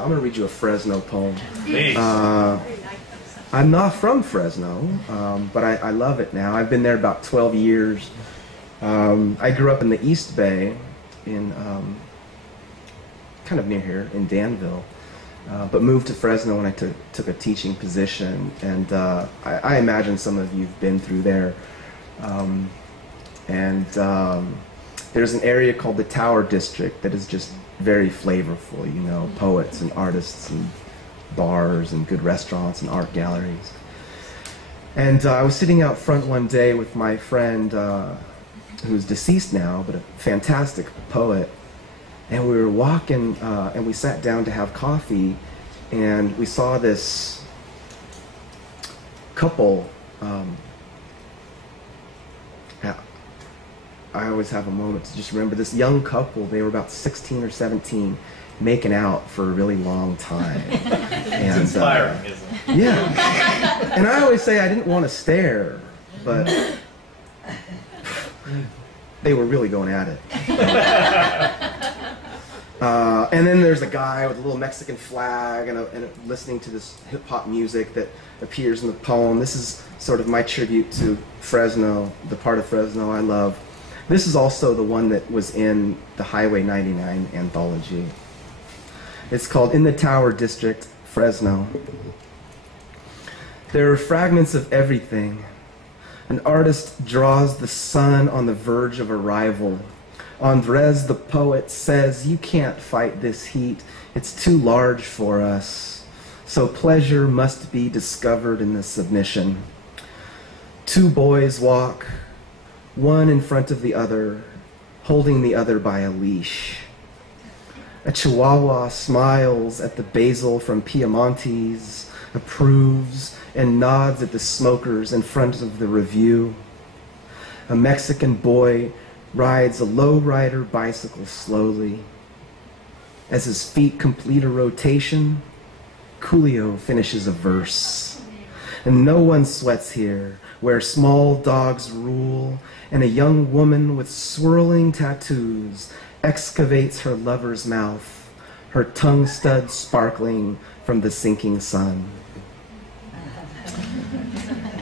I'm going to read you a Fresno poem. Thanks. I'm not from Fresno, but I love it now. I've been there about 12 years. I grew up in the East Bay, in kind of near here, in Danville, but moved to Fresno when I took a teaching position. And I imagine some of you have been through there. There's an area called the Tower District that is just very flavorful, you know, poets and artists and bars and good restaurants and art galleries. And I was sitting out front one day with my friend, who's deceased now, but a fantastic poet, and we were walking, and we sat down to have coffee, and we saw this couple. I always have a moment to just remember this young couple. They were about 16 or 17, making out for a really long time. And, it's inspiring, isn't it? Yeah. And I always say I didn't want to stare, but they were really going at it. And then there's a guy with a little Mexican flag and listening to this hip-hop music that appears in the poem. This is sort of my tribute to Fresno, the part of Fresno I love. This is also the one that was in the Highway 99 anthology. It's called In the Tower District, Fresno. There are fragments of everything. An artist draws the sun on the verge of arrival. Andres the poet says, "You can't fight this heat. It's too large for us. So pleasure must be discovered in the submission." Two boys walk, one in front of the other, holding the other by a leash. A Chihuahua smiles at the basil from Piemontes, approves, and nods at the smokers in front of the review. A Mexican boy rides a lowrider bicycle slowly. As his feet complete a rotation, Coolio finishes a verse. And no one sweats here, where small dogs rule, and a young woman with swirling tattoos excavates her lover's mouth, her tongue stud sparkling from the sinking sun.